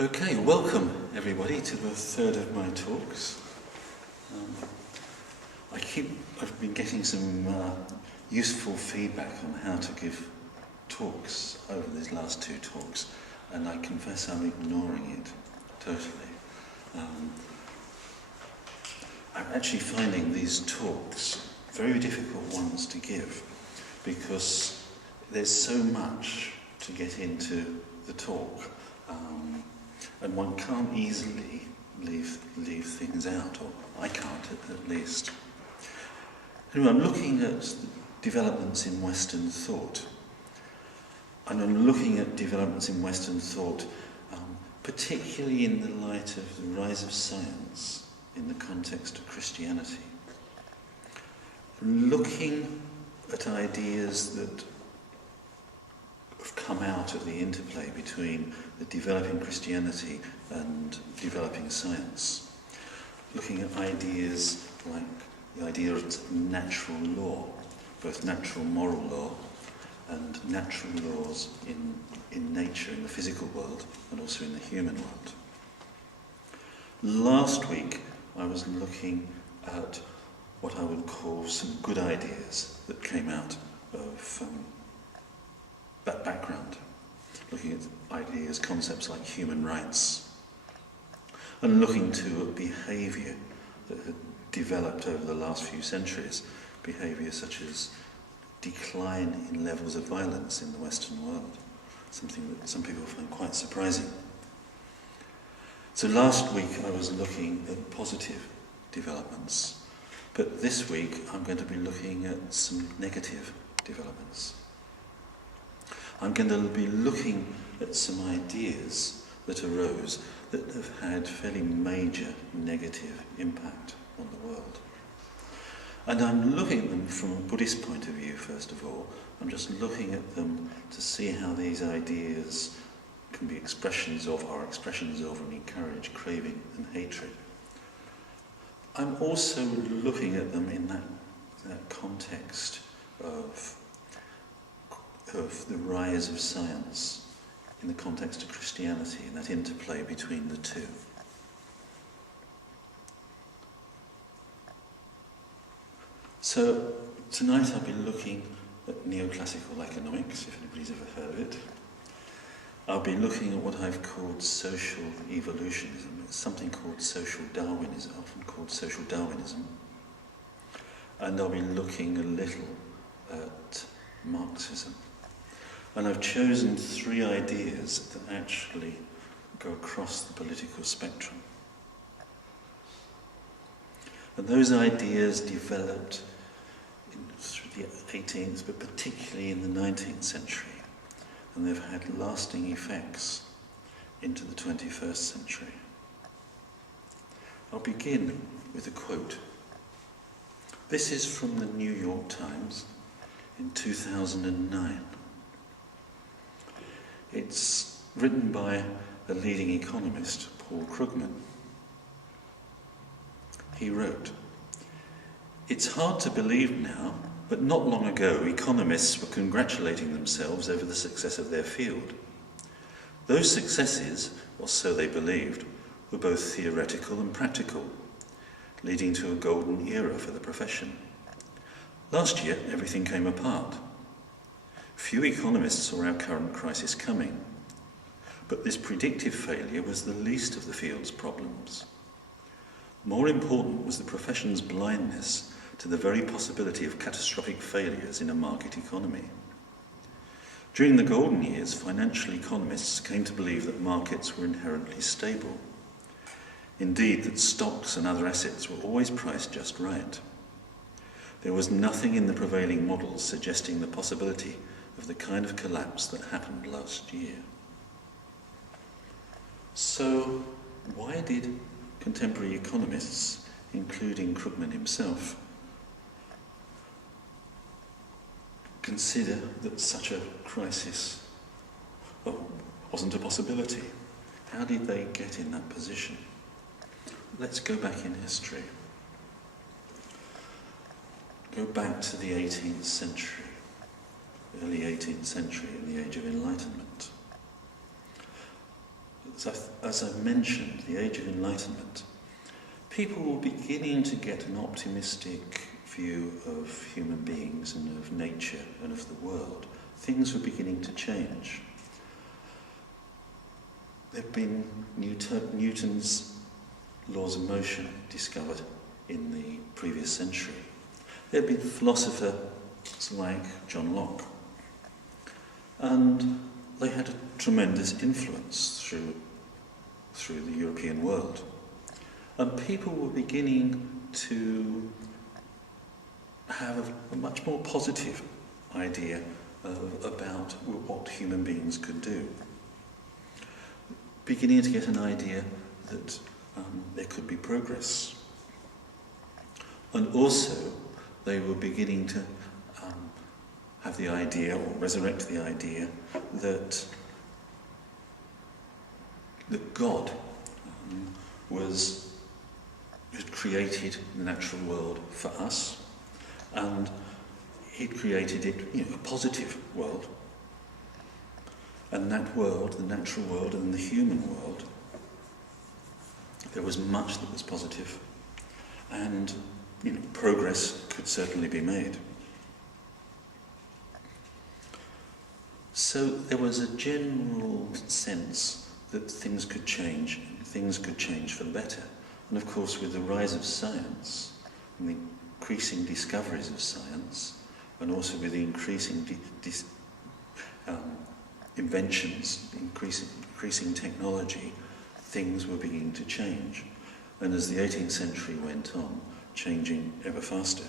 Okay, welcome everybody to the third of my talks. I've been getting some useful feedback on how to give talks over these last two talks, and I confess I'm ignoring it totally. I'm actually finding these talks very difficult ones to give because there's so much to get into the talk. And one can't easily leave things out, or I can't at least. Anyway, I'm looking at developments in Western thought. And I'm looking at developments in Western thought, particularly in the light of the rise of science in the context of Christianity. Looking at ideas that have come out of the interplay between the developing Christianity and developing science. Looking at ideas like the idea of natural law, both natural moral law and natural laws in nature, in the physical world, and also in the human world. Last week I was looking at what I would call some good ideas that came out of that background, looking at ideas, concepts like human rights, and looking to a behaviour that had developed over the last few centuries, behaviour such as decline in levels of violence in the Western world, something that some people find quite surprising. So last week I was looking at positive developments, but this week I'm going to be looking at some negative developments. I'm going to be looking at some ideas that arose that have had fairly major negative impact on the world. And I'm looking at them from a Buddhist point of view, first of all. I'm just looking at them to see how these ideas can be expressions of and encourage craving and hatred. I'm also looking at them in that context of the rise of science in the context of Christianity and that interplay between the two. So tonight I'll be looking at neoclassical economics, if anybody's ever heard of it. I'll be looking at what I've called social evolutionism. It's something called social Darwinism, often called social Darwinism. And I'll be looking a little at Marxism. And I've chosen three ideas that actually go across the political spectrum. And those ideas developed through the 18th, but particularly in the 19th century. And they've had lasting effects into the 21st century. I'll begin with a quote. This is from the New York Times in 2009. It's written by a leading economist, Paul Krugman. He wrote, "It's hard to believe now, but not long ago economists were congratulating themselves over the success of their field. Those successes, or so they believed, were both theoretical and practical, leading to a golden era for the profession. Last year, everything came apart. Few economists saw our current crisis coming, but this predictive failure was the least of the field's problems. More important was the profession's blindness to the very possibility of catastrophic failures in a market economy. During the golden years, financial economists came to believe that markets were inherently stable. Indeed, that stocks and other assets were always priced just right. There was nothing in the prevailing models suggesting the possibility of the kind of collapse that happened last year." So, why did contemporary economists, including Krugman himself, consider that such a crisis wasn't a possibility? How did they get in that position? Let's go back in history. Go back to the 18th century. Early 18th century, in the Age of Enlightenment. as I mentioned, the Age of Enlightenment, people were beginning to get an optimistic view of human beings and of nature and of the world. Things were beginning to change. There had been Newton's laws of motion discovered in the previous century. There had been philosophers like John Locke. And they had a tremendous influence through the European world. And people were beginning to have a much more positive idea about what human beings could do. Beginning to get an idea that there could be progress. And also, they were beginning to have the idea, or resurrect the idea, that God had created the natural world for us, and He'd created it, a positive world. And that world, the natural world and the human world, there was much that was positive, and progress could certainly be made. So there was a general sense that things could change for the better. And of course, with the rise of science and the increasing discoveries of science, and also with the increasing inventions, increasing technology, things were beginning to change. And as the 18th century went on, changing ever faster.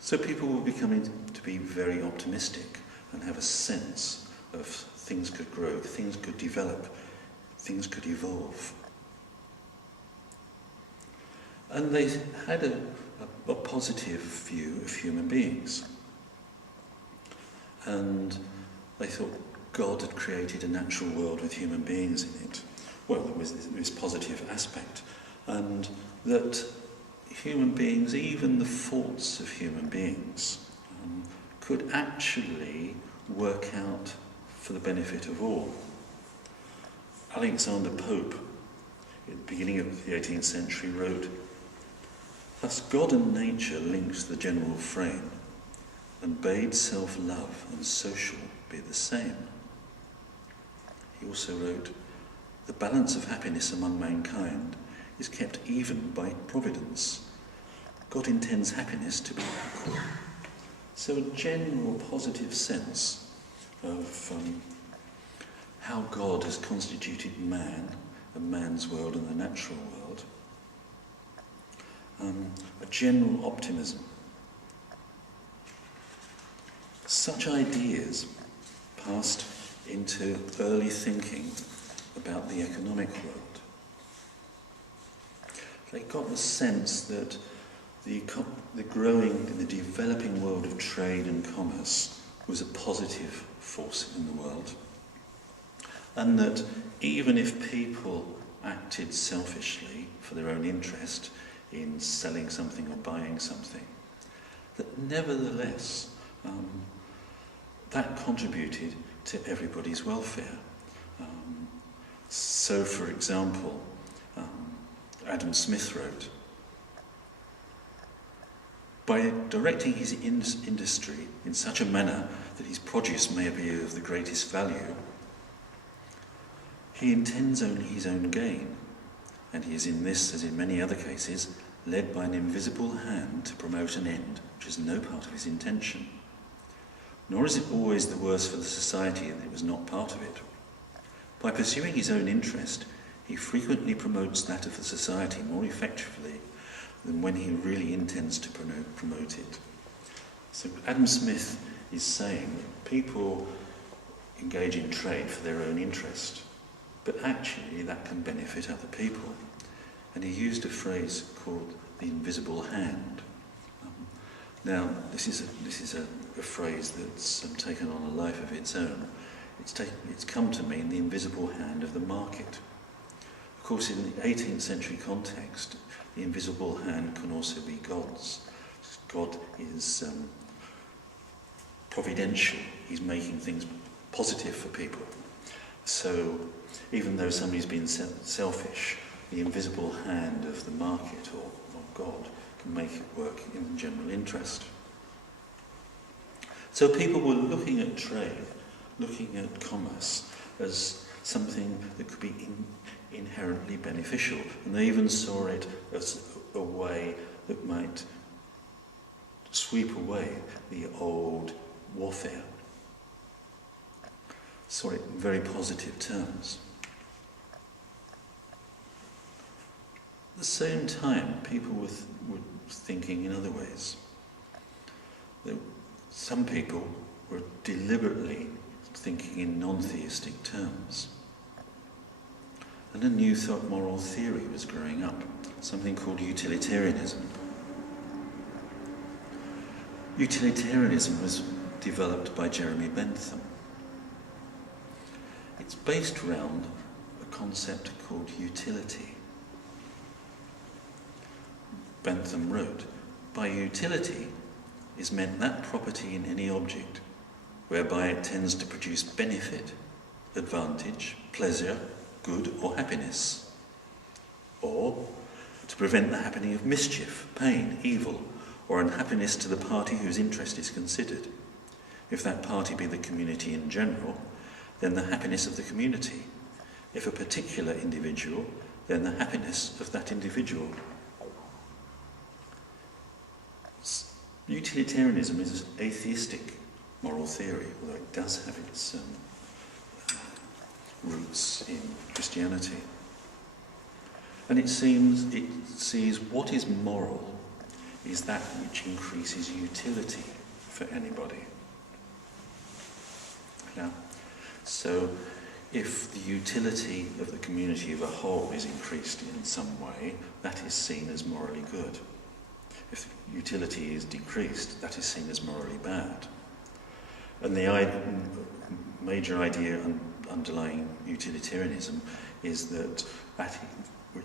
So people were becoming to be very optimistic and have a sense of things could grow, things could develop, things could evolve. And they had a positive view of human beings. And they thought God had created a natural world with human beings in it. Well, there was this positive aspect. And that human beings, even the faults of human beings, could actually work out for the benefit of all. Alexander Pope, at the beginning of the 18th century, wrote, "Thus God and nature links the general frame, and bade self-love and social be the same." He also wrote, "The balance of happiness among mankind is kept even by Providence. God intends happiness to be equal." So a general positive sense of how God has constituted man and man's world and the natural world. A general optimism. Such ideas passed into early thinking about the economic world. They got the sense that the growing and the developing world of trade and commerce was a positive force in the world, and that even if people acted selfishly for their own interest in selling something or buying something, that nevertheless that contributed to everybody's welfare. So, for example, Adam Smith wrote, "By directing his industry in such a manner that his produce may be of the greatest value, he intends only his own gain, and he is in this, as in many other cases, led by an invisible hand to promote an end which is no part of his intention. Nor is it always the worse for the society that it was not part of it. By pursuing his own interest, he frequently promotes that of the society more effectively than when he really intends to promote it." So Adam Smith is saying that people engage in trade for their own interest, but actually that can benefit other people. And he used a phrase called the invisible hand. Now, this is a phrase that's taken on a life of its own. It's come to mean the invisible hand of the market. Of course, in the 18th century context, the invisible hand can also be God's. God is providential. He's making things positive for people. So even though somebody's been selfish, the invisible hand of the market or God can make it work in the general interest. So people were looking at trade, looking at commerce as something that could be inherently beneficial, and they even saw it as a way that might sweep away the old warfare. Saw it in very positive terms. At the same time, people were thinking in other ways. Some people were deliberately thinking in non-theistic terms. And a new moral theory was growing up, something called utilitarianism. Utilitarianism was developed by Jeremy Bentham. It's based around a concept called utility. Bentham wrote, "By utility is meant that property in any object whereby it tends to produce benefit, advantage, pleasure, good or happiness, or to prevent the happening of mischief, pain, evil, or unhappiness to the party whose interest is considered. If that party be the community in general, then the happiness of the community. If a particular individual, then the happiness of that individual." Utilitarianism is an atheistic moral theory, although it does have its roots in Christianity. And it sees what is moral is that which increases utility for anybody. Yeah? So if the utility of the community of a whole is increased in some way, that is seen as morally good. If utility is decreased, that is seen as morally bad. And the major idea underlying utilitarianism is that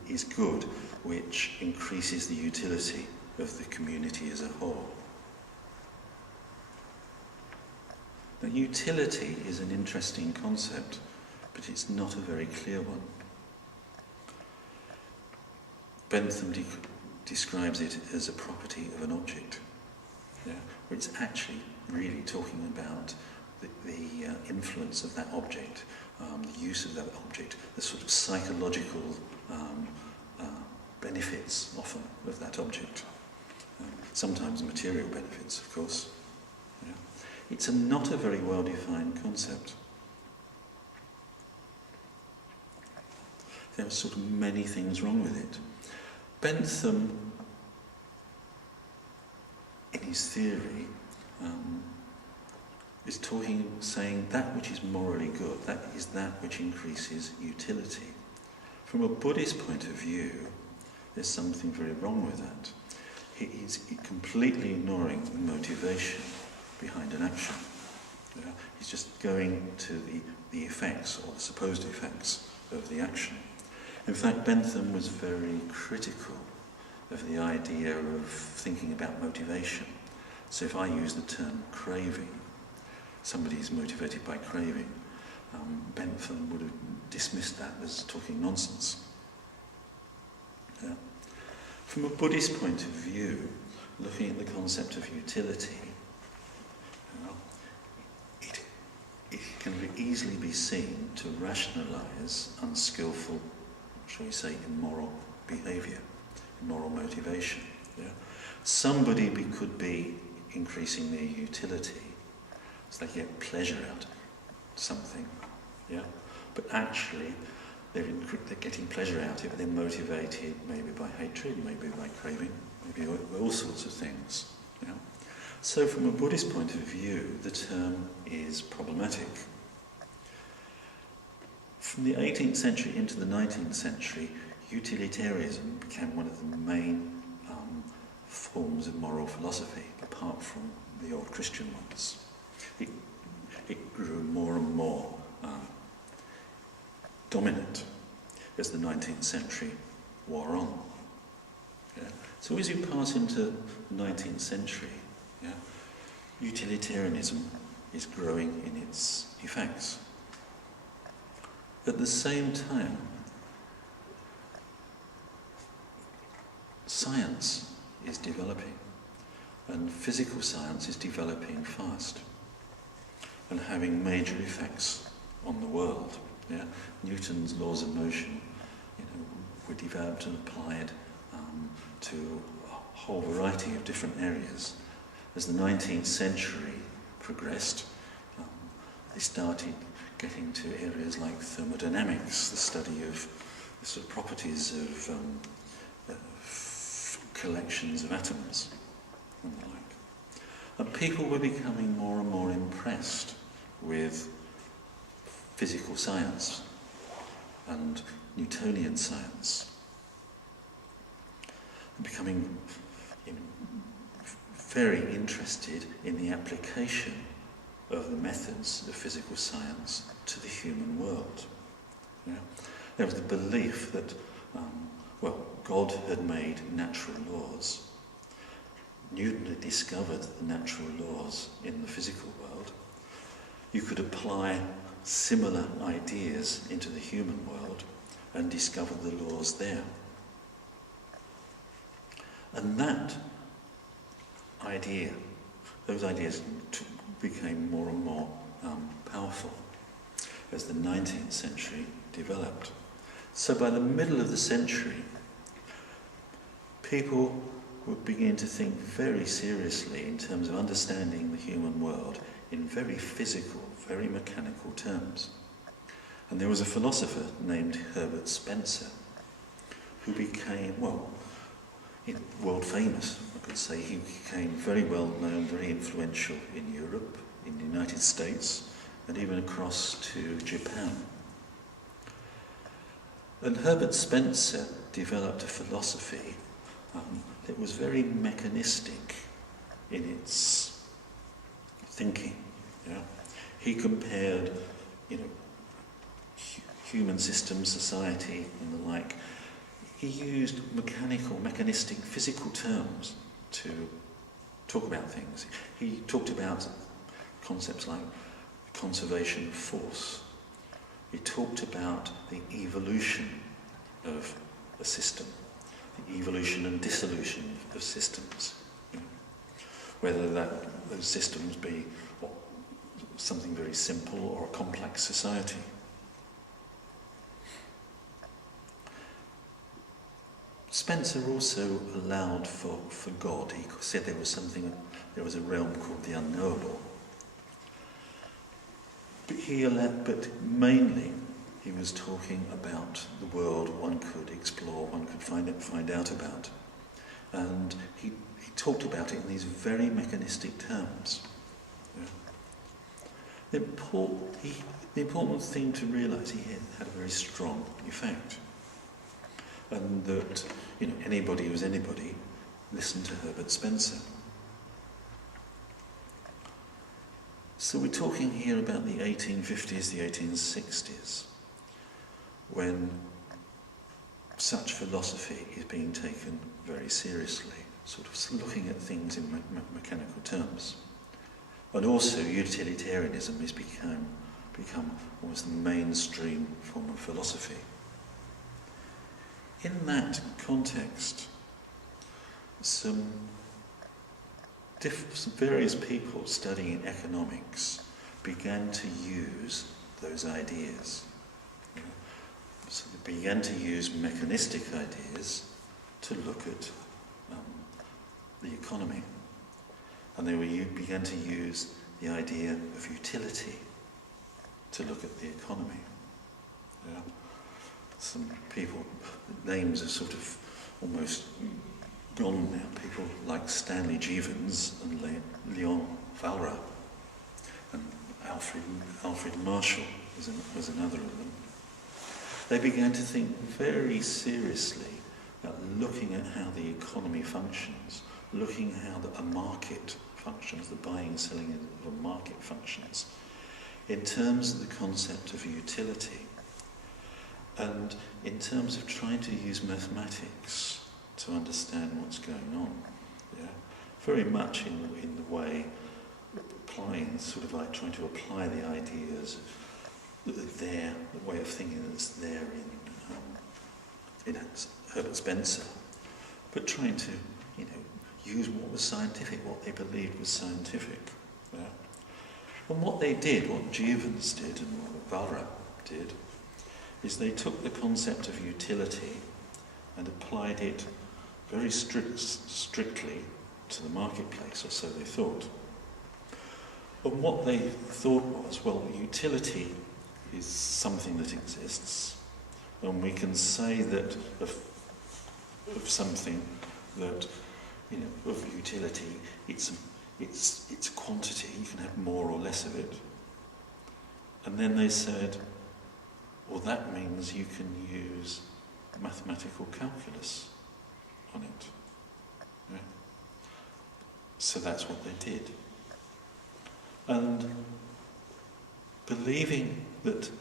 is good, which increases the utility of the community as a whole. Now, utility is an interesting concept, but it's not a very clear one. Bentham describes it as a property of an object, where it's actually really talking about the influence of that object, the use of that object, the sort of psychological benefits often of that object. Sometimes material benefits, of course. Yeah. It's not a very well-defined concept. There are sort of many things wrong with it. Bentham, in his theory, is saying that which is morally good, that is that which increases utility. From a Buddhist point of view, there's something very wrong with that. He's completely ignoring the motivation behind an action. Yeah? He's just going to the effects, or the supposed effects, of the action. In fact, Bentham was very critical of the idea of thinking about motivation. So if I use the term craving, somebody is motivated by craving, Bentham would have dismissed that as talking nonsense. Yeah? From a Buddhist point of view, looking at the concept of utility, it can easily be seen to rationalise unskillful, shall we say, immoral behaviour, immoral motivation. Yeah? Somebody could be increasing their utility so they get pleasure out of something, yeah? But actually they're getting pleasure out of it, they're motivated maybe by hatred, maybe by craving, maybe all sorts of things. Yeah? So from a Buddhist point of view, the term is problematic. From the 18th century into the 19th century, utilitarianism became one of the main forms of moral philosophy, apart from the old Christian ones. It grew more and more dominant as the 19th century wore on. Yeah? So as you pass into the 19th century, yeah, utilitarianism is growing in its effects. At the same time, science is developing, and physical science is developing fast and having major effects on the world. Yeah? Newton's laws of motion, were developed and applied to a whole variety of different areas. As the 19th century progressed, they started getting to areas like thermodynamics, the study of the sort of properties of collections of atoms and the like. And people were becoming more and more impressed with physical science and Newtonian science, and becoming very interested in the application of the methods of physical science to the human world. Yeah? There was the belief that, God had made natural laws. Newton had discovered the natural laws in the physical world. You could apply similar ideas into the human world and discover the laws there. And that idea, those ideas became more and more powerful as the 19th century developed. So by the middle of the century, people would begin to think very seriously in terms of understanding the human world in very physical, very mechanical terms. And there was a philosopher named Herbert Spencer who became, world famous, I could say. He became very well known, very influential in Europe, in the United States, and even across to Japan. And Herbert Spencer developed a philosophy that was very mechanistic in its thinking. Yeah? He compared, human systems, society, and the like. He used mechanistic, physical terms to talk about things. He talked about concepts like conservation of force. He talked about the evolution of a system, the evolution and dissolution of systems. Whether those systems be something very simple or a complex society. Spencer also allowed for God. He said there was a realm called the unknowable. But mainly he was talking about the world one could explore, one could find out about. And he talked about it in these very mechanistic terms. Yeah. The important thing to realise, he had a very strong effect. And that, anybody who's anybody, listened to Herbert Spencer. So we're talking here about the 1850s, the 1860s, when such philosophy is being taken very seriously, sort of looking at things in mechanical terms. And also utilitarianism has become almost the mainstream form of philosophy. In that context, some various people studying economics began to use those ideas. So they began to use mechanistic ideas to look at the economy. And they began to use the idea of utility to look at the economy. Yeah. Some people, names are sort of almost gone now. People like Stanley Jevons and Leon Valra, and Alfred Marshall was another of them. They began to think very seriously about looking at how the economy functions, looking how a market functions, the buying and selling of a market functions, in terms of the concept of utility. And in terms of trying to use mathematics to understand what's going on, yeah, very much in the way applying, sort of like trying to apply the ideas their way of thinking that's there in Herbert Spencer, but trying to, use what was scientific, what they believed was scientific. Yeah? And what they did, what Jeevons did and what Valra did, is they took the concept of utility and applied it very strictly to the marketplace, or so they thought. And what they thought was, well, utility is something that exists, and we can say that of something that, of utility, it's quantity, you can have more or less of it. And then they said, well, that means you can use mathematical calculus on it. Yeah? So that's what they did. And believing that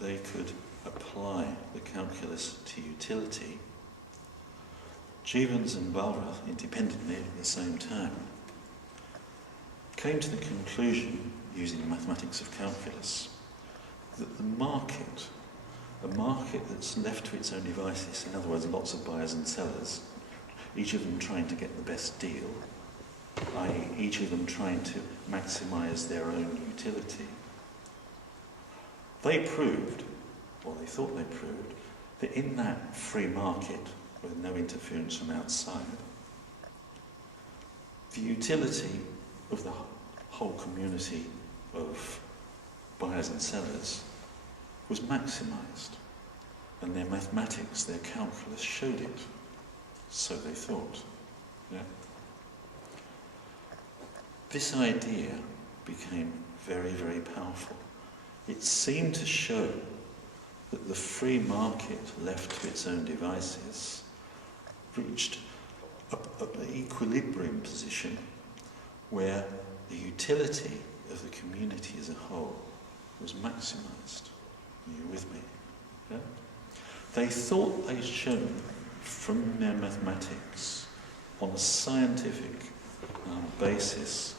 they could apply the calculus to utility, Jeevons and Valra, independently at the same time, came to the conclusion, using the mathematics of calculus, that the market, a market that's left to its own devices, in other words, lots of buyers and sellers, each of them trying to get the best deal, i.e. each of them trying to maximise their own utility, they proved, or they thought they proved, that in that free market, with no interference from outside, the utility of the whole community of buyers and sellers was maximised, and their mathematics, their calculus showed it. So they thought. Yeah? This idea became very, very powerful. It seemed to show that the free market left to its own devices reached an equilibrium position where the utility of the community as a whole was maximised. Are you with me? Yeah? They thought they'd shown from their mathematics on a scientific basis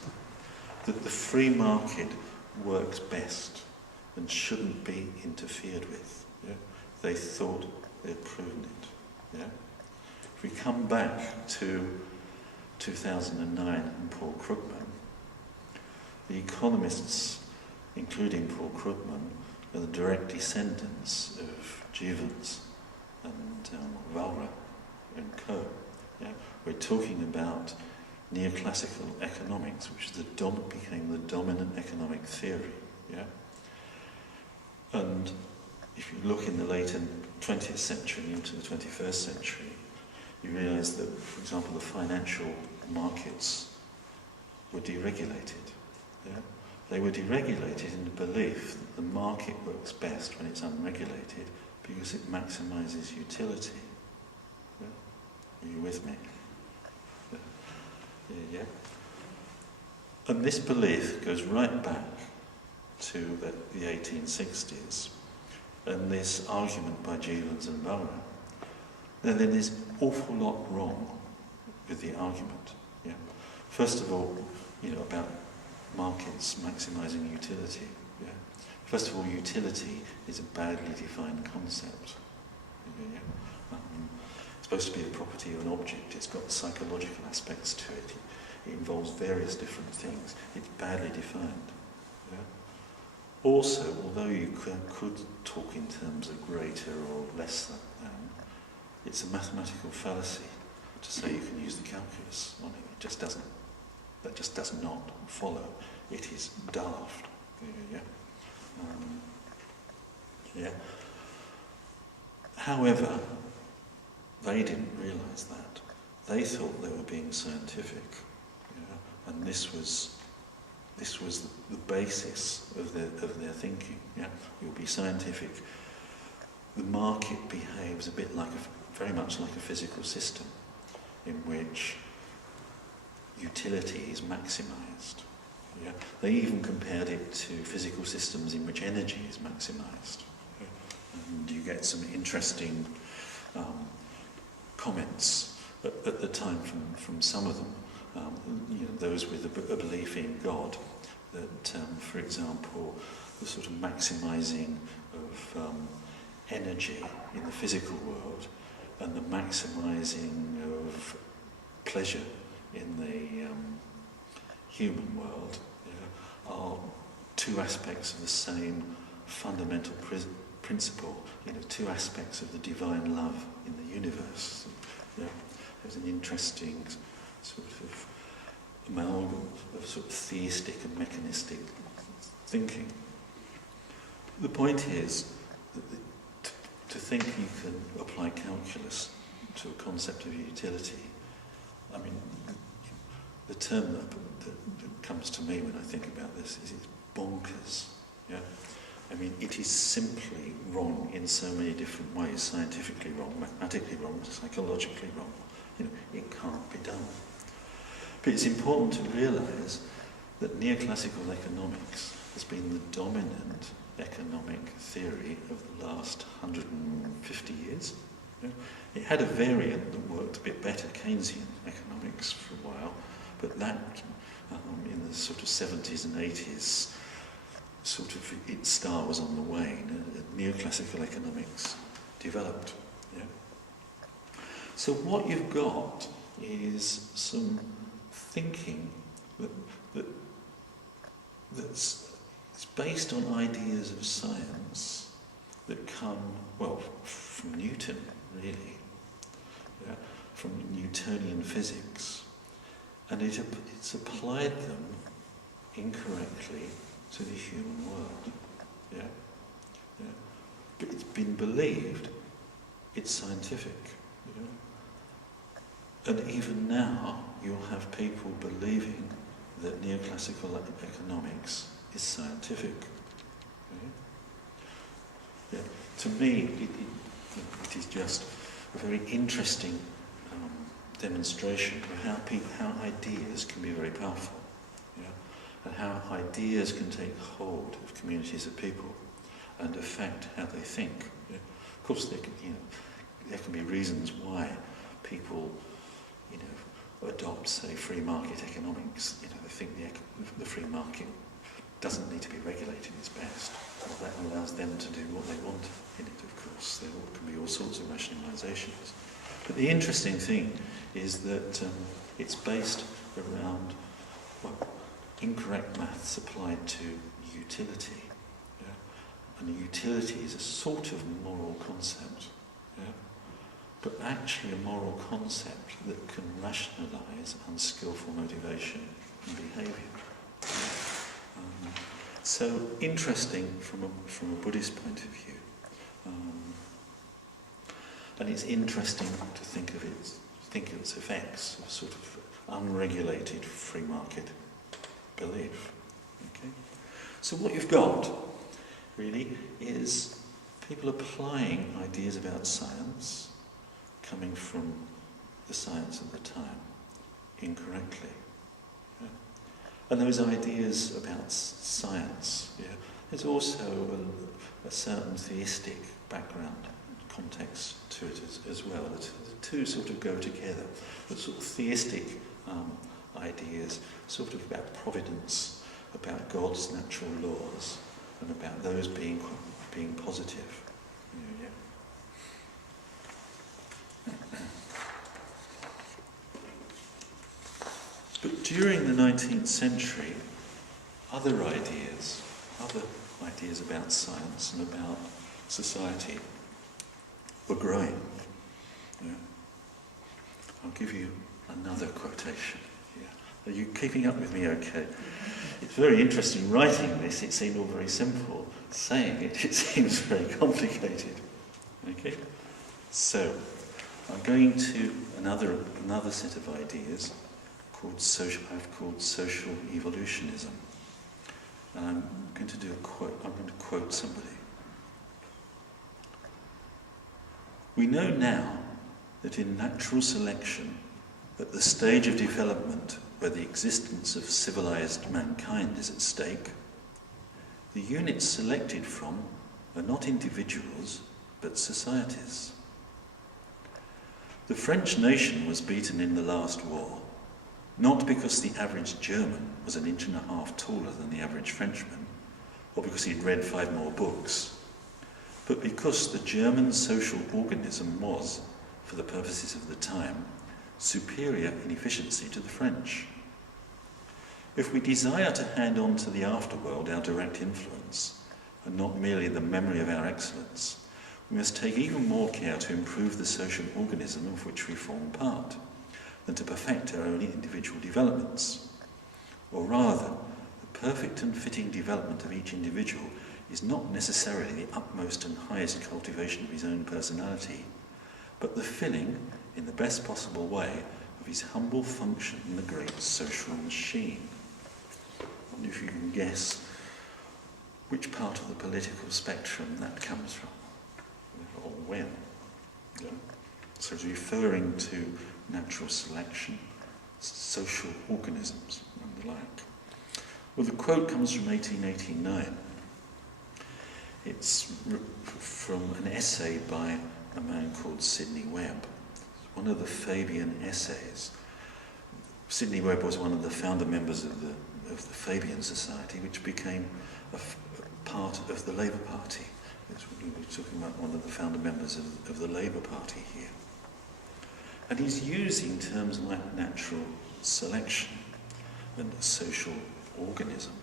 that the free market works best and shouldn't be interfered with. Yeah? They thought they'd proven it. Yeah? If we come back to 2009 and Paul Krugman, the economists, including Paul Krugman, are the direct descendants of Jeevons and Valra and co. Yeah? We're talking about neoclassical economics, which became the dominant economic theory. Yeah? And if you look in the late 20th century into the 21st century, you realise that, for example, the financial markets were deregulated. Yeah? They were deregulated in the belief that the market works best when it's unregulated because it maximises utility. Yeah? Are you with me? Yeah. And this belief goes right back to the 1860s, and this argument by Jeevons and Valra. Then there's an awful lot wrong with the argument. Yeah? First of all, about markets maximising utility. Yeah? First of all, utility is a badly defined concept. Yeah? It's supposed to be the property of an object. It's got psychological aspects to it. It involves various different things. It's badly defined. Yeah? Also, although you could talk in terms of greater or less than, it's a mathematical fallacy to say you can use the calculus on it. It just doesn't. That just does not follow. It is daft. Yeah. Yeah. However, they didn't realise that. They thought they were being scientific, and this was the basis of their thinking. Yeah, you'll be scientific. The market behaves very much like a physical system, in which utility is maximised. Yeah? They even compared it to physical systems in which energy is maximised. Yeah? And you get some interesting comments at the time from some of them, those with a belief in God, that, for example, the sort of maximising of energy in the physical world and the maximising of pleasure in the human world, are two aspects of the same fundamental principle, two aspects of the divine love in the universe. There's an interesting sort of amalgam of sort of theistic and mechanistic thinking. The point is that to think you can apply calculus to a concept of utility, I mean, the term that comes to me when I think about this is it's bonkers. Yeah? I mean, it is simply wrong in so many different ways, scientifically wrong, mathematically wrong, psychologically wrong. It can't be done. But it's important to realise that neoclassical economics has been the dominant economic theory of the last 150 years. It had a variant that worked a bit better, Keynesian economics, for a while, but that, in the sort of 70s and 80s, sort of its star was on the wane, and neoclassical economics developed. Yeah? So what you've got is some thinking that's based on ideas of science that come, well, from Newton, really, from Newtonian physics, and it's applied them incorrectly to the human world. But it's been believed it's scientific. And even now, you'll have people believing that neoclassical economics is scientific. To me, it is just a very interesting demonstration of how ideas can be very powerful, and how ideas can take hold of communities of people and affect how they think. Of course, there can be reasons why people, adopt, say, free market economics. They think the free market doesn't need to be regulated, it's best. Well, that allows them to do what they want in it, of course. There can be all sorts of rationalisations. But the interesting thing is that it's based around incorrect maths applied to utility. And utility is a sort of moral concept. But actually a moral concept that can rationalise unskillful motivation and behaviour. So interesting from a Buddhist point of view. And it's interesting to think of its effects of sort of unregulated free market belief. Okay? So what you've got really is people applying ideas about science coming from the science of the time incorrectly. And those ideas about science, there's also a certain theistic background, context to it as well. The two sort of go together. The sort of theistic ideas, sort of about providence, about God's natural laws, and about those being positive. But during the 19th century, other ideas about science and about society were growing. I'll give you another quotation. Are you keeping up with me okay? It's very interesting writing this. It seemed all very simple. Saying it seems very complicated. Okay? So, I'm going to another set of ideas I've called social evolutionism. And I'm going to quote somebody. We know now that in natural selection, at the stage of development where the existence of civilized mankind is at stake, the units selected from are not individuals, but societies. The French nation was beaten in the last war, not because the average German was 1.5 inches taller than the average Frenchman, or because he'd read 5 more books, but because the German social organism was, for the purposes of the time, superior in efficiency to the French. If we desire to hand on to the afterworld our direct influence, and not merely the memory of our excellence, we must take even more care to improve the social organism of which we form part, than to perfect our own individual developments. Or rather, the perfect and fitting development of each individual is not necessarily the utmost and highest cultivation of his own personality, but the filling, in the best possible way, of his humble function in the great social machine. I wonder if you can guess which part of the political spectrum that comes from, or when. Yeah. So it's referring to natural selection, social organisms, and the like. Well, the quote comes from 1889. It's from an essay by a man called Sidney Webb. It's one of the Fabian essays. Sidney Webb was one of the founder members of the Fabian Society, which became a part of the Labour Party. We're talking about one of the founder members of the Labour Party here. And he's using terms like natural selection and social organism.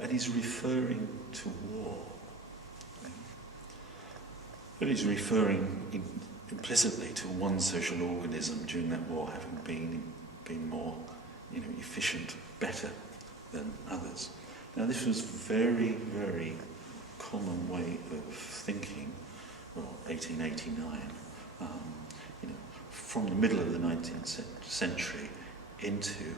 And he's referring to war. And he's referring implicitly to one social organism during that war having been more, efficient, better than others. Now, this was very, very common way of thinking. Well, 1889, from the middle of the 19th century into,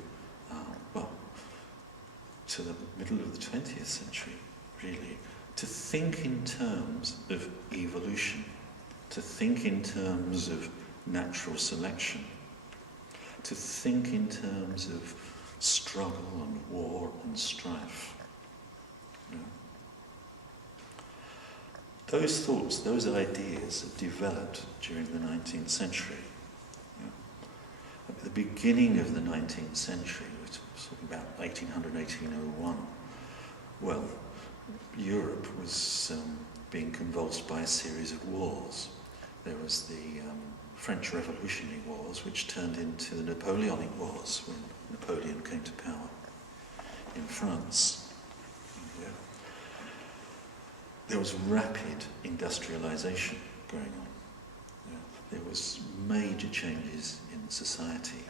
to the middle of the 20th century, really, to think in terms of evolution, to think in terms of natural selection, to think in terms of struggle and war and strife. Those thoughts, those ideas have developed during the 19th century. At the beginning of the 19th century, we're talking about 1800, 1801, well, Europe was being convulsed by a series of wars. There was the French Revolutionary Wars, which turned into the Napoleonic Wars when Napoleon came to power in France. Yeah. There was rapid industrialization going on. Yeah. There was major changes in society.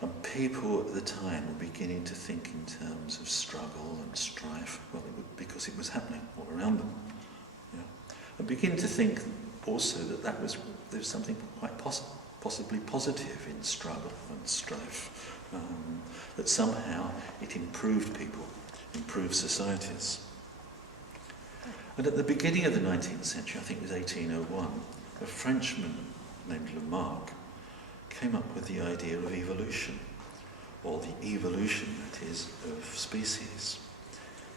And people at the time were beginning to think in terms of struggle and strife, because it was happening all around them. Yeah. And begin to think also that there was something quite possibly positive in struggle and strife, that somehow it improved people, improved societies. And at the beginning of the 19th century, I think it was 1801, a Frenchman named Lamarck came up with the idea of evolution, or the evolution, that is, of species.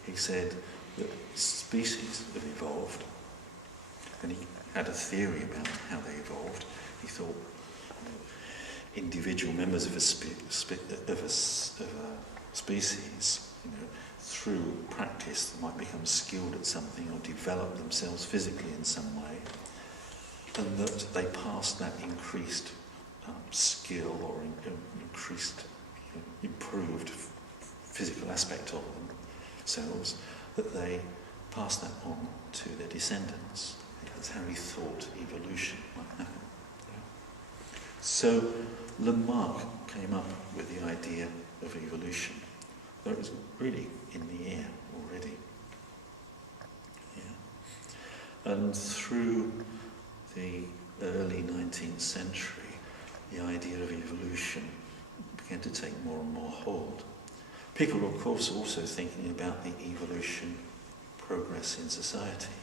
He said that species have evolved, and he had a theory about how they evolved. He thought individual members of a species, through practice, might become skilled at something or develop themselves physically in some way, and that they passed that increased skill or increased, improved physical aspect of themselves, that they passed that on to their descendants. That's how he thought evolution might happen. Yeah. So Lamarck came up with the idea of evolution. Though it was really in the air already. Yeah. And through the early 19th century, the idea of evolution began to take more and more hold. People were, of course, also thinking about the evolution progress in society.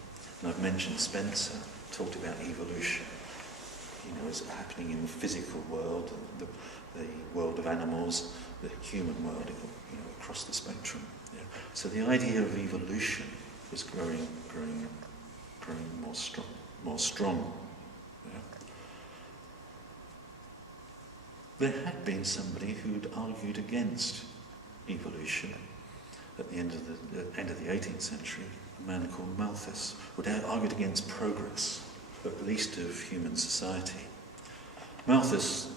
And I've mentioned Spencer talked about evolution, as happening in the physical world, the world of animals, the human world, across the spectrum. Yeah. So the idea of evolution was growing more strong. Yeah. there had been somebody who'd argued against evolution at the end of the 18th century, a man called Malthus, who had argued against progress, at least of human society. Malthus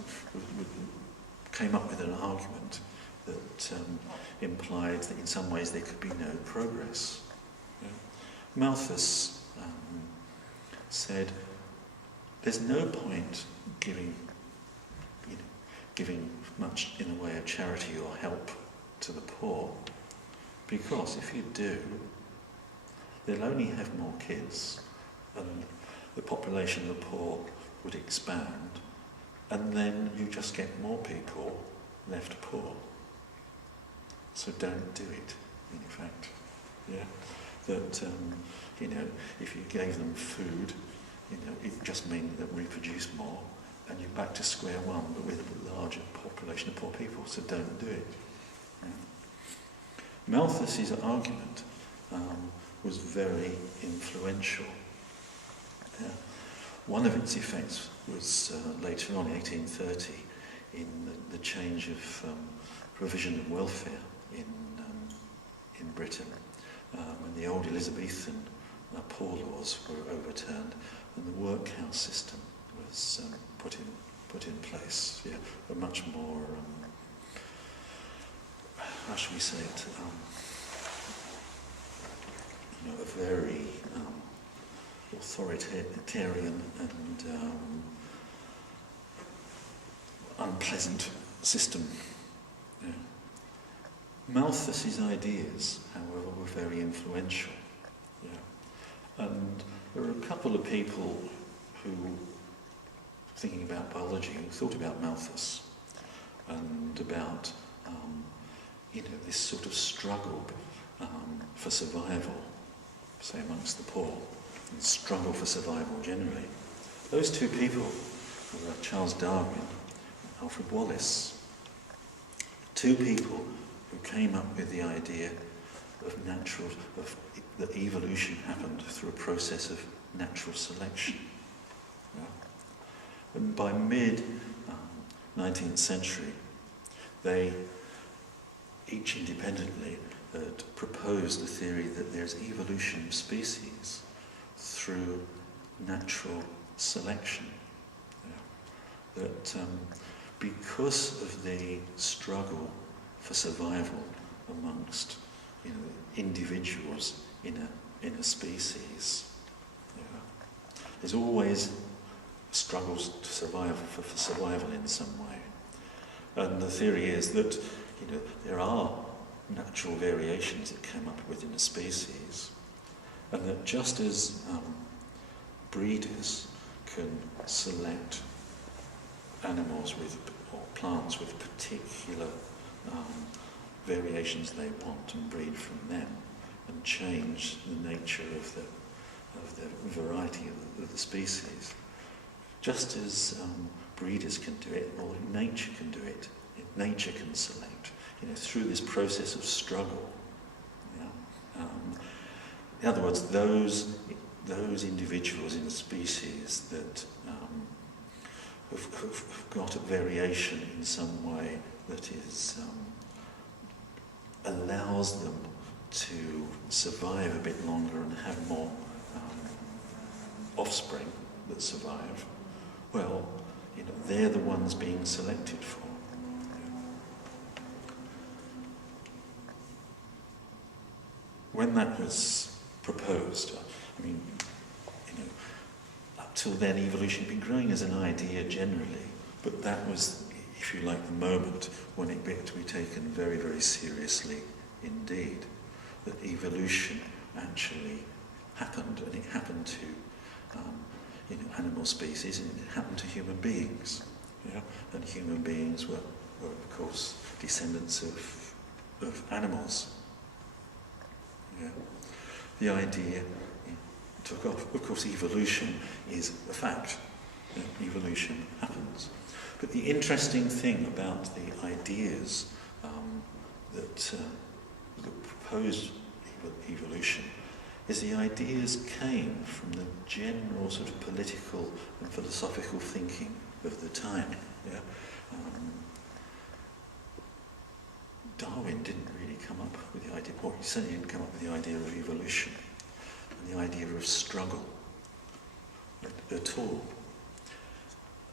came up with an argument that implied that in some ways there could be no progress. Yeah. Malthus said, there's no point giving much in the way of charity or help to the poor, because if you do, they'll only have more kids, and the population of the poor would expand, and then you just get more people left poor. So don't do it, in effect. Yeah, that if you gave them food, it just meant that reproduce more, and you're back to square one, but with a larger population of poor people. So don't do it. Yeah. Malthus's argument was very influential. Yeah. One of its effects was later on, 1830, in the change of provision of welfare in Britain, when the old Elizabethan poor laws were overturned and the workhouse system was put in place. Yeah, a much more how shall we say it? A very authoritarian and unpleasant system. Yeah. Malthus's ideas, however, were very influential. Yeah. And there were a couple of people who, thinking about biology, who thought about Malthus and about this sort of struggle for survival, say amongst the poor, and struggle for survival generally. Those two people were Charles Darwin and Alfred Wallace. Two people who came up with the idea that evolution happened through a process of natural selection. Yeah. And by mid-19th century, they each independently had proposed the theory that there's evolution of species through natural selection. Yeah. That because of the struggle for survival amongst individuals in a species, yeah, there's always struggles to survive for survival in some way. And the theory is that there are natural variations that come up within a species, and that just as breeders can select animals or plants with particular variations they want and breed from them and change the nature of the variety of the species, just as breeders can do it, or nature can do it. Nature can select, through this process of struggle. Yeah? In other words, those individuals in a species that have got a variation in some way that is allows them to survive a bit longer and have more offspring that survive. Well, they're the ones being selected for. When that was proposed, up till then evolution had been growing as an idea generally, but that was, if you like, the moment when it began to be taken very, very seriously indeed, that evolution actually happened, and it happened to animal species, and it happened to human beings. Yeah? And human beings were of course, descendants of animals. Yeah. The idea took off. Of course, evolution is a fact. Evolution happens. But the interesting thing about the ideas that proposed evolution is the ideas came from the general sort of political and philosophical thinking of the time. Yeah? Darwin didn't really come up with the idea, or he certainly didn't come up with the idea of evolution and the idea of struggle at all.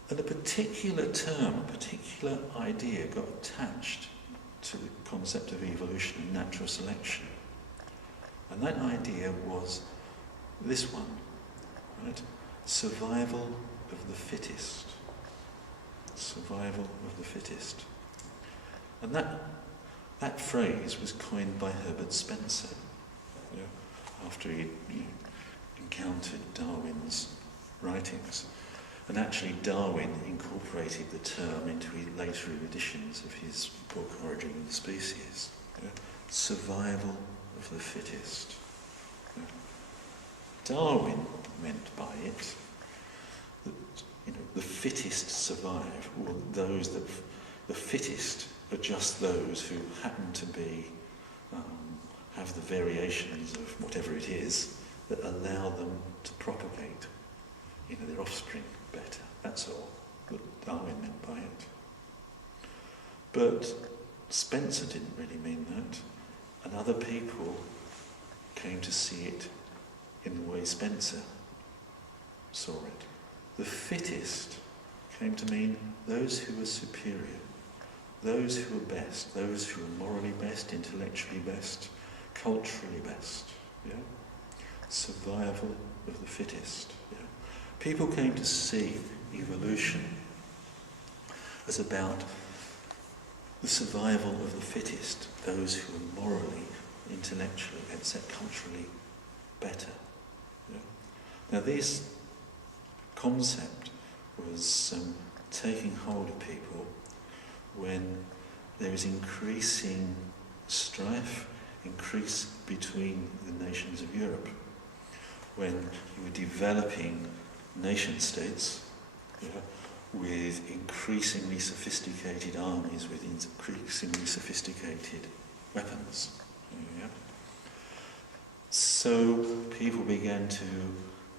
And a particular term, a particular idea got attached to the concept of evolution and natural selection. And that idea was this one, right? Survival of the fittest. Survival of the fittest. And that phrase was coined by Herbert Spencer, after he encountered Darwin's writings. And actually Darwin incorporated the term into later editions of his book Origin of the Species. Survival of the fittest. Darwin meant by it that the fittest survive, or those that the fittest are just those who happen to be have the variations of whatever it is that allow them to propagate their offspring better. That's all that Darwin meant by it. But Spencer didn't really mean that, and other people came to see it in the way Spencer saw it. The fittest came to mean those who are superior, those who are best, those who are morally best, intellectually best, culturally best. Survival of the fittest. People came to see evolution as about the survival of the fittest, those who are morally, intellectually, etc., culturally better. Now this concept was taking hold of people when there is increasing strife, increase between the nations of Europe, when you were developing nation states with increasingly sophisticated armies, with increasingly sophisticated weapons. So people began to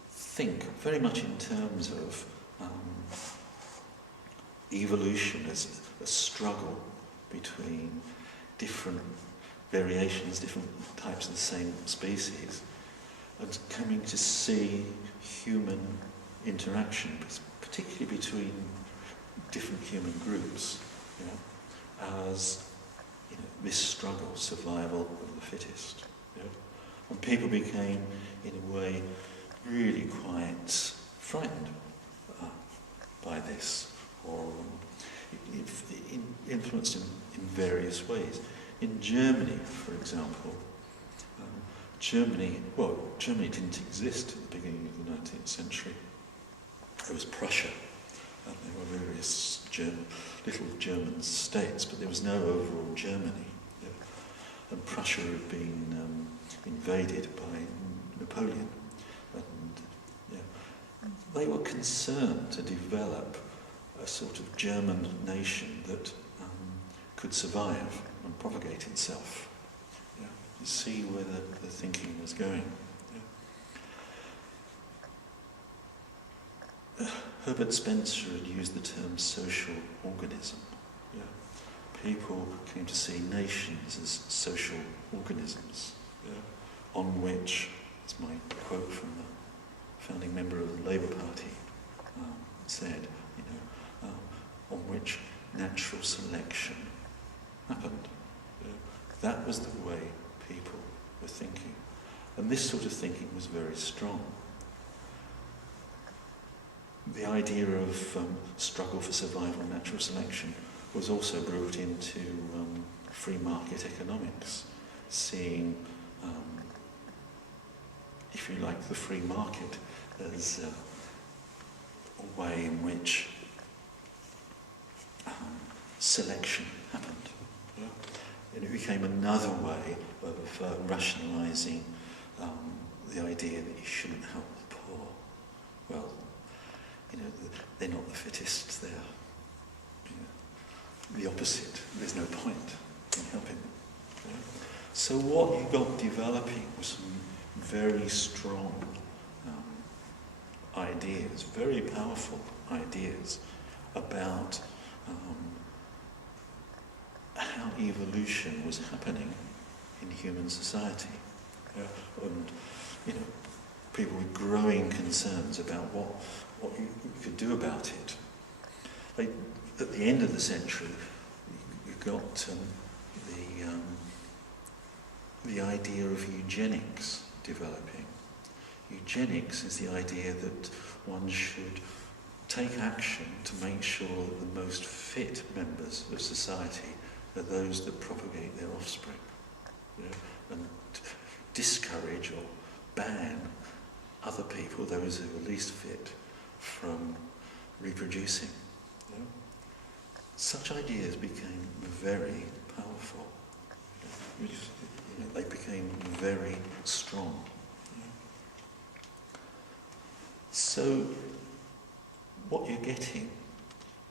think very much in terms of evolution as a struggle between different variations, different types of the same species, and coming to see human interaction, particularly between different human groups, as this struggle, survival of the fittest. And people became, in a way, really quite frightened by this, or influenced in various ways. In Germany, for example, Germany didn't exist at the beginning of the 19th century. There was Prussia, and there were various little German states, but there was no overall Germany. And Prussia had been invaded by Napoleon, and they were concerned to develop a sort of German nation that could survive and propagate itself. You see where the thinking was going. Herbert Spencer had used the term social organism. People came to see nations as social organisms, on which, as my quote from the founding member of the Labour Party said, on which natural selection happened. That was the way people were thinking. And this sort of thinking was very strong. The idea of struggle for survival and natural selection was also brought into free market economics, seeing, if you like, the free market as a way in which selection happened. And it became another way of rationalising the idea that you shouldn't help the poor. Well, they're not the fittest, they're the opposite. There's no point in helping them. So what you got developing was some very strong ideas, very powerful ideas about how evolution was happening in human society. And, people with growing concerns about what you could do about it. At the end of the century, you got the idea of eugenics developing. Eugenics is the idea that one should take action to make sure that the most fit members of society are those that propagate their offspring, and discourage or ban other people, those who are least fit, from reproducing. Such ideas became very powerful. They became very strong. So, what you're getting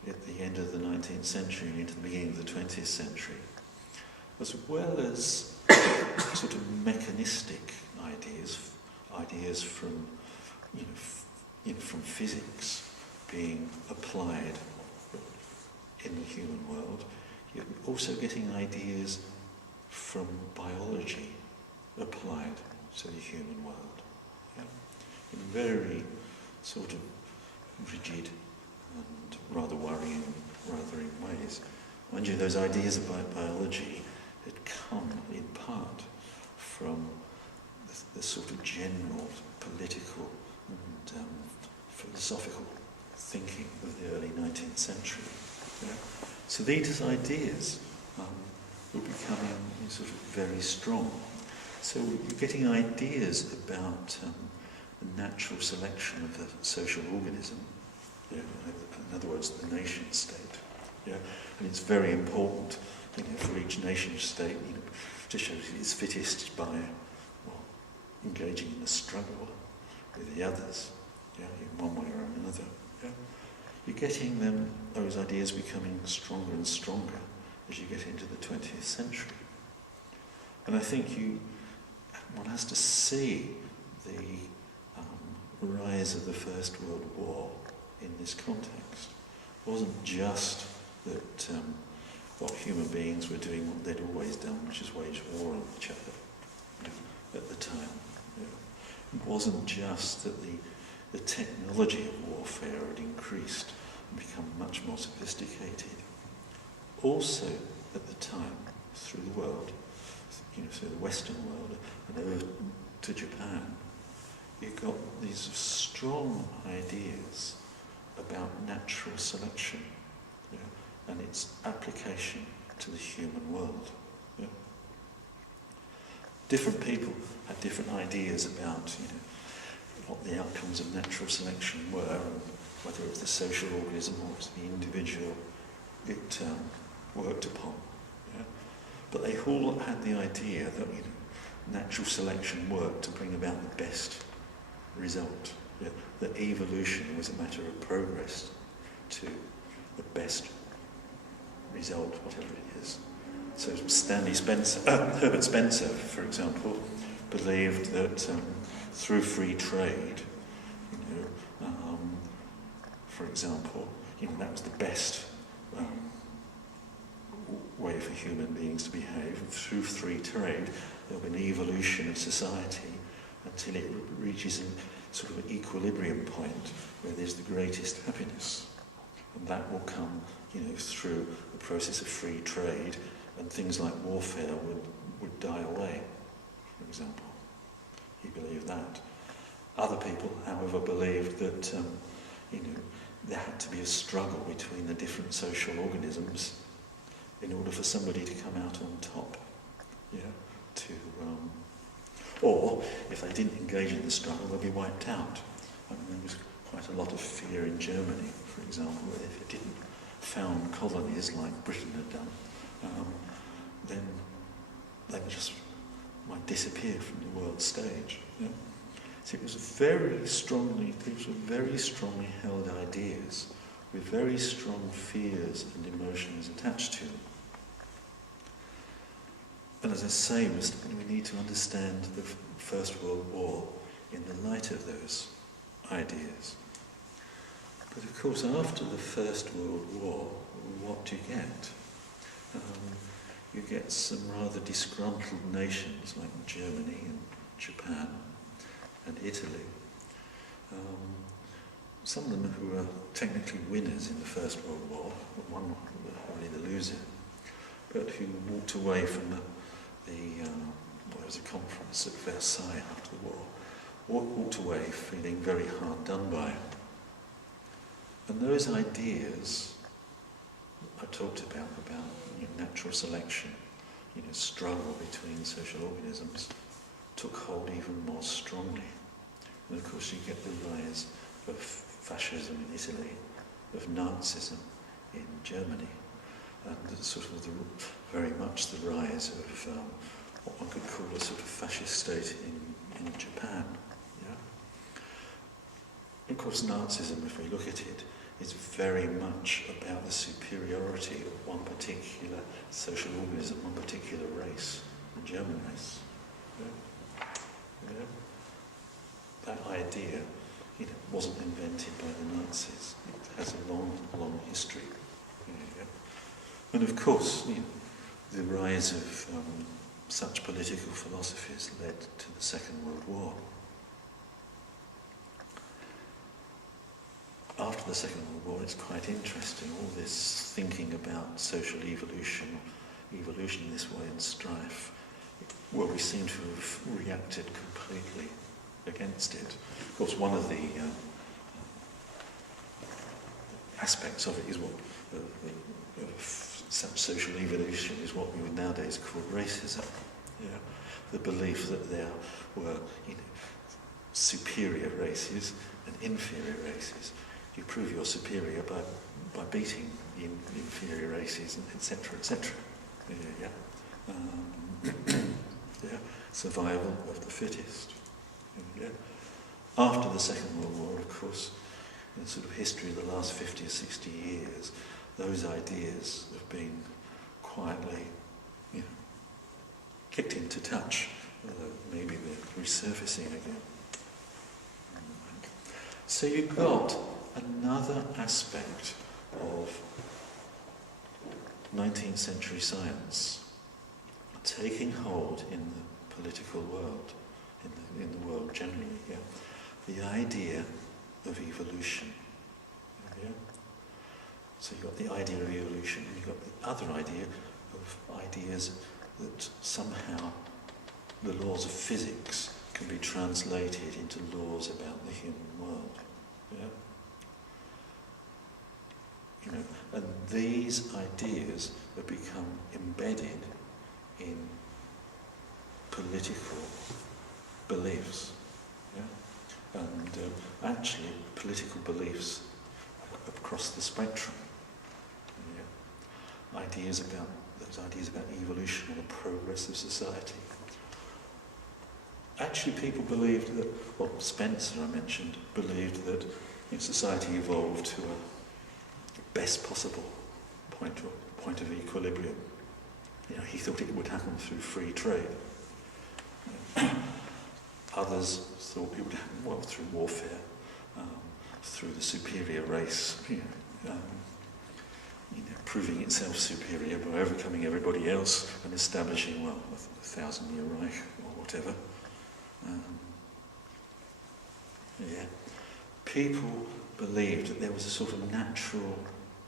at the end of the 19th century and into the beginning of the 20th century, as well as sort of mechanistic ideas from, from physics being applied in the human world, you're also getting ideas from biology applied to the human world. In very sort of rigid and rather worrying ways. Mind you, those ideas about biology had come in part from the sort of general political and philosophical thinking of the early 19th century. So these ideas were becoming sort of very strong. So you're getting ideas about the natural selection of the social organism, in other words, the nation state. And it's very important, for each nation state, to show its fittest by engaging in a struggle with the others, in one way or another. You're getting those ideas becoming stronger and stronger as you get into the 20th century. And I think one has to see the rise of the First World War in this context. It wasn't just that human beings were doing what they'd always done, which is wage war on each other at the time. It wasn't just that the technology of warfare had increased and become much more sophisticated. Also, at the time, through the world, through the Western world and over to Japan, you got these strong ideas about natural selection and its application to the human world. Different people had different ideas about what the outcomes of natural selection were, and whether it was the social organism or it was the individual it worked upon. But they all had the idea that natural selection worked to bring about the best result. That evolution was a matter of progress to the best result, whatever it is. So Herbert Spencer, for example, believed that through free trade, for example, that was the best way for human beings to behave. Through free trade, there will be an evolution of society until it reaches a sort of an equilibrium point where there's the greatest happiness. And that will come, through the process of free trade, and things like warfare would die away, for example. He believed that. Other people, however, believed that, there had to be a struggle between the different social organisms in order for somebody to come out on top. Or, if they didn't engage in the struggle, they'd be wiped out. There was quite a lot of fear in Germany, for example, that if it didn't found colonies like Britain had done, then they just might disappear from the world stage. So it was very strongly held ideas with very strong fears and emotions attached to them. And as I say, we need to understand the First World War in the light of those ideas. But of course, after the First World War, what do you get? you get some rather disgruntled nations like Germany and Japan and Italy. Some of them who were technically winners in the First World War, but one was probably the loser, but who walked away from there was a conference at Versailles after the war, walked away feeling very hard done by. And those ideas I talked about natural selection, struggle between social organisms, took hold even more strongly. And of course you get the rise of fascism in Italy, of Nazism in Germany, and very much the rise of what one could call a sort of fascist state in Japan. Yeah? Of course Nazism, if we look at it, is very much about the superiority of one particular social organism, one particular race, the German race. Yeah? Yeah? That idea wasn't invented by the Nazis. It has a long, long history. Yeah? And of course, the rise of such political philosophies led to the Second World War. After the Second World War, it's quite interesting, all this thinking about social evolution in this way and strife, well, we seem to have reacted completely against it. Of course, one of the aspects of it is what such social evolution is what we would nowadays call racism. Yeah? The belief that there were superior races and inferior races. You prove you're superior by beating the inferior races, etc., etc. Yeah. Yeah. Survival of the fittest. Yeah. After the Second World War, of course, in sort of history of the last 50 or 60 years, those ideas have been quietly, kicked into touch, although maybe they're resurfacing again. So you've got another aspect of 19th century science taking hold in the political world, in the world generally. Yeah? The idea of evolution. Yeah? So you've got the idea of evolution, and you've got the other idea of ideas that somehow the laws of physics can be translated into laws about the human world. Yeah? And these ideas have become embedded in political beliefs. Yeah? And actually, political beliefs across the spectrum. Yeah? Those ideas about evolution or the progress of society. Actually, people believed that, Spencer, I mentioned, believed that society evolved to a best possible point of equilibrium. He thought it would happen through free trade. Others thought it would happen, through warfare, through the superior race, proving itself superior by overcoming everybody else and establishing, a 1,000-year Reich or whatever. People believed that there was a sort of natural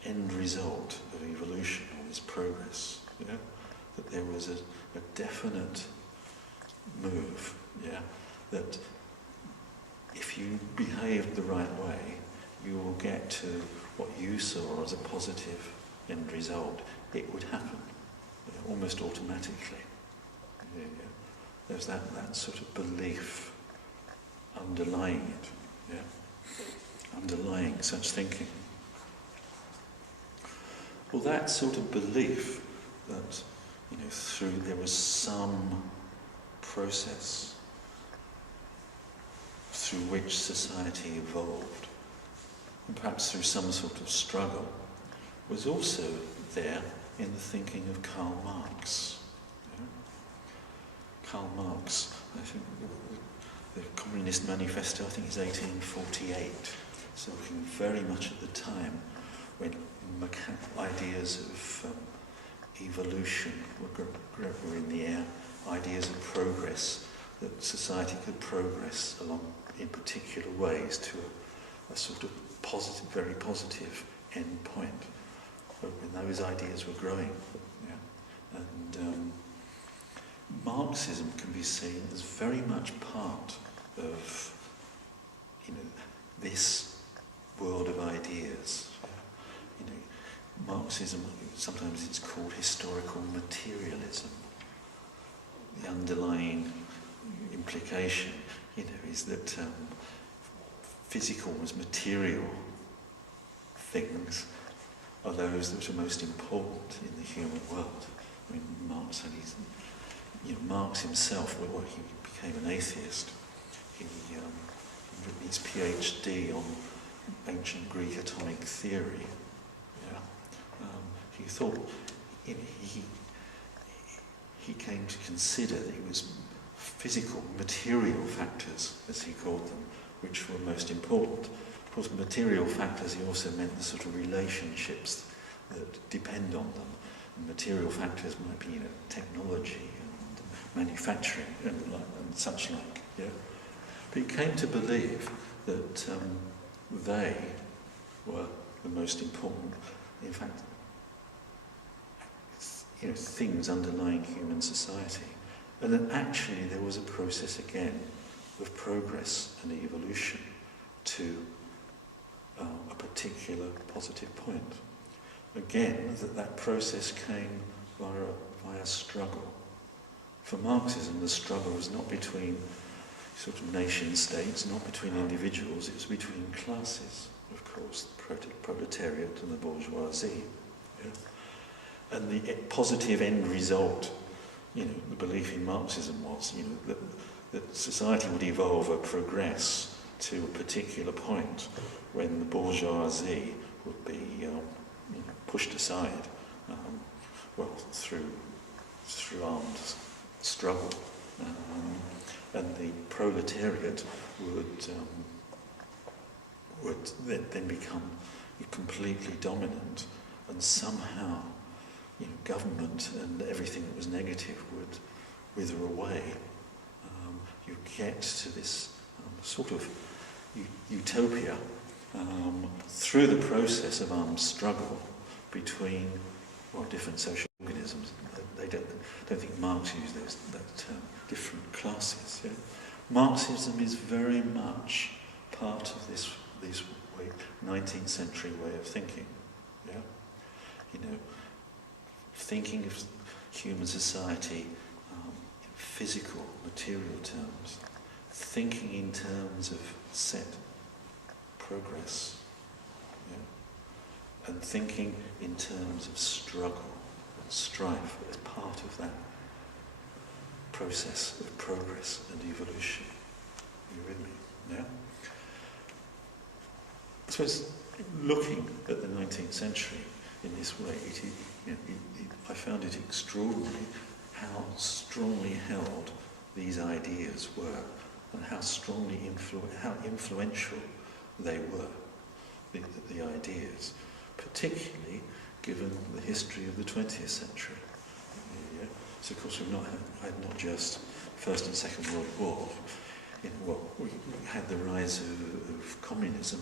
end result of evolution, or this progress, that there was a definite move, that if you behaved the right way, you will get to what you saw as a positive end result. It would happen, almost automatically. There's that sort of belief underlying it, underlying such thinking. Well, that sort of belief that, there was some process through which society evolved, and perhaps through some sort of struggle, was also there in the thinking of Karl Marx. Karl Marx, I think the Communist Manifesto, I think is 1848, so looking very much at the time when ideas of evolution were in the air, ideas of progress, that society could progress along in particular ways to a sort of positive, very positive end point. But when those ideas were growing, yeah, and Marxism can be seen as very much part of, this world of ideas. Marxism, sometimes it's called historical materialism. The underlying implication, is that physical as material things are those that are most important in the human world. I mean, Marx and Marx himself, when he became an atheist, he wrote his PhD on ancient Greek atomic theory. Yeah, he thought he came to consider that it was physical, material factors, as he called them, which were most important. Of course, material factors, he also meant the sort of relationships that depend on them. And material factors might be, technology and manufacturing and such like. Yeah, but he came to believe that they were the most important. In fact, things underlying human society. And that actually there was a process again of progress and evolution to a particular positive point. Again, that process came via struggle. For Marxism, the struggle was not between sort of nation states, not between individuals, it was between classes, of course, the proletariat and the bourgeoisie. Yeah? And the positive end result, the belief in Marxism was, that society would evolve or progress to a particular point when the bourgeoisie would be pushed aside, through armed struggle, and the proletariat would then become completely dominant, and somehow government and everything that was negative would wither away. You get to this sort of utopia through the process of armed struggle between different social organisms. They don't think Marx used that term, different classes. Yeah? Marxism is very much part of this 19th century way of thinking. Yeah? Thinking of human society in physical, material terms, thinking in terms of set progress, yeah? And thinking in terms of struggle and strife as part of that process of progress and evolution. Are you with me? Yeah? I suppose looking at the 19th century in this way, I found it extraordinary how strongly held these ideas were and how strongly influential they were, the ideas, particularly given the history of the 20th century. Yeah? So of course we've had not just First and Second World War, we had the rise of communism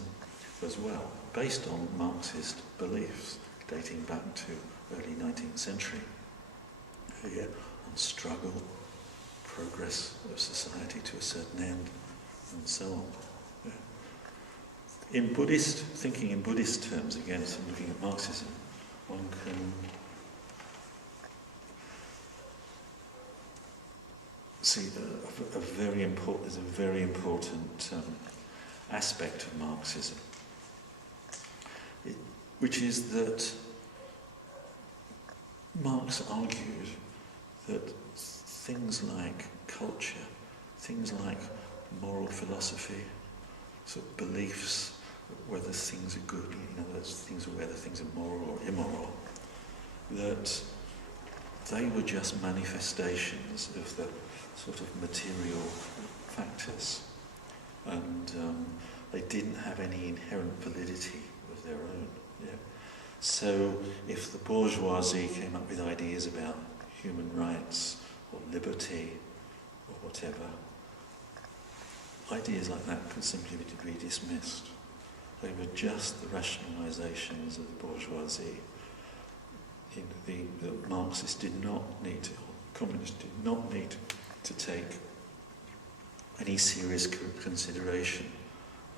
as well, based on Marxist beliefs dating back to early 19th century. Yeah, on struggle, progress of society to a certain end, and so on. Yeah. Thinking in Buddhist terms, again, so looking at Marxism, one can see there's a very important aspect of Marxism, which is that Marx argued that things like culture, things like moral philosophy, sort of beliefs, whether things are good, whether things are moral or immoral, that they were just manifestations of the sort of material factors, and they didn't have any inherent validity of their own. Yeah? So if the bourgeoisie came up with ideas about human rights or liberty or whatever, ideas like that could simply be dismissed. They were just the rationalisations of the bourgeoisie. The Marxists did not need to, or communists did not need to take any serious consideration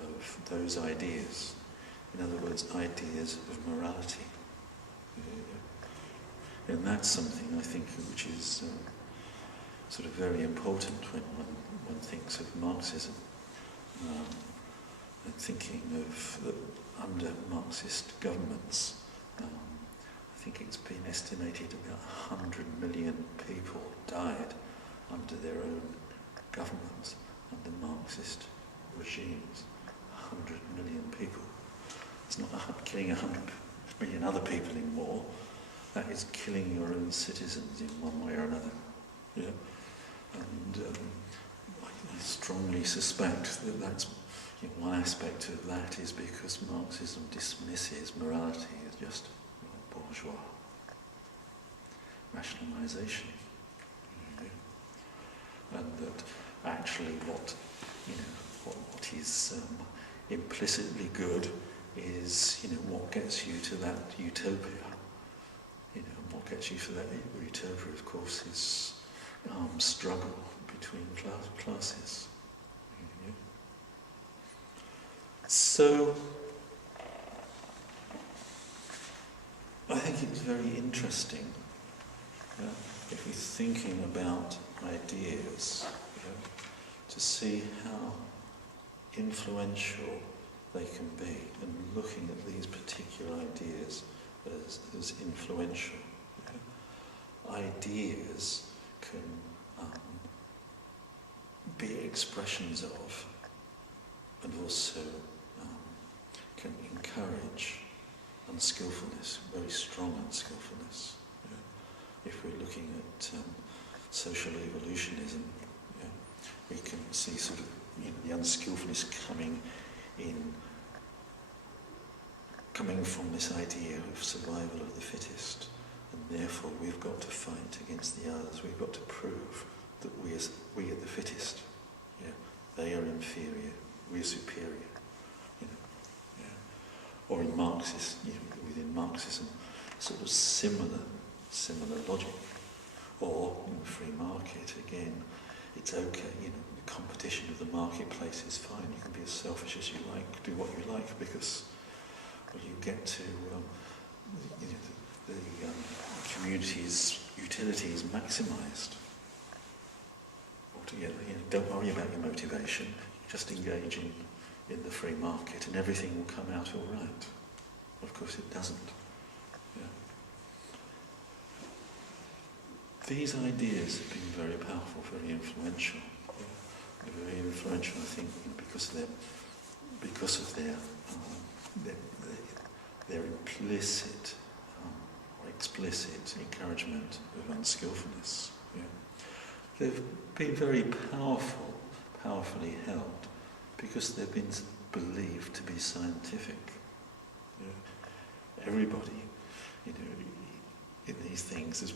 of those ideas. In other words, ideas of morality. And that's something I think which is sort of very important when one thinks of Marxism. And thinking of under Marxist governments, I think it's been estimated about 100 million people died under their own governments, under Marxist regimes. 100 million people. It's not killing 100 million other people in war. That is killing your own citizens in one way or another. Yeah? And I strongly suspect that that's one aspect of that is because Marxism dismisses morality as just bourgeois rationalisation. And that actually what is implicitly good is what gets you to that utopia. And what gets you to that utopia, of course, is struggle between classes. So I think it's very interesting if we're thinking about ideas, to see how influential they can be, and looking at these particular ideas as influential. Ideas can be expressions of, and also can encourage unskillfulness, very strong unskillfulness. If we're looking at social evolutionism, we can see sort of the unskillfulness coming from this idea of survival of the fittest, and therefore we've got to fight against the others. We've got to prove that we are the fittest. They are inferior, we are superior. Or in Marxist, within Marxism, sort of similar logic. Or in the free market, again, it's okay. The competition of the marketplace is fine. You can be as selfish as you like, do what you like, because you get to the community's utility is maximised altogether. Don't worry about your motivation. Just engage in the free market, and everything will come out all right. Of course, it doesn't. These ideas have been very powerful, very influential. They're very influential, I think, because of their implicit or explicit encouragement of unskillfulness. They've been very powerfully held, because they've been believed to be scientific. Everybody, in these things has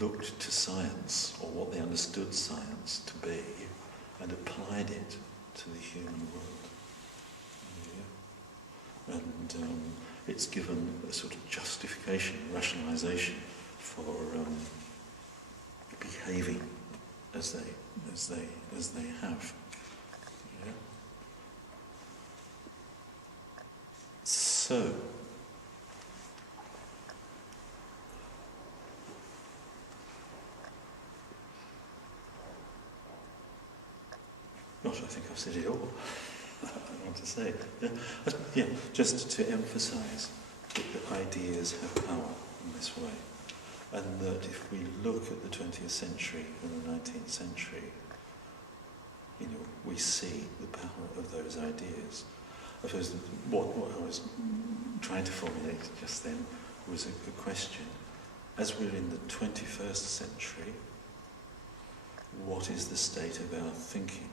looked to science, or what they understood science to be, and applied it to the human world. And it's given a sort of justification, rationalisation for behaving as they have. So, gosh, I think I've said it all. I want to say. Just to emphasise that the ideas have power in this way, and that if we look at the 20th century and the 19th century, we see the power of those ideas. I suppose what I was trying to formulate just then was a question. As we're in the 21st century, what is the state of our thinking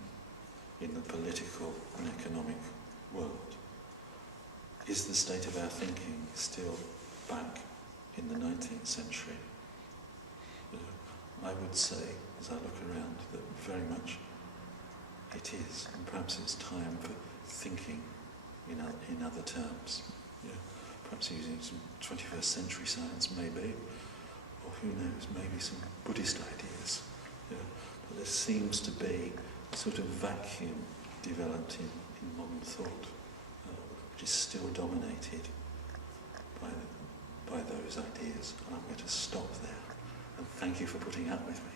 in the political and economic world? Is the state of our thinking still back in the 19th century. I would say, as I look around, that very much it is, and perhaps it's time for thinking in other terms. Perhaps using some 21st century science, maybe, or who knows, maybe some Buddhist ideas. But there seems to be a sort of vacuum developed in modern thought, which is still dominated by those ideas. And I'm going to stop there. And thank you for putting up with me.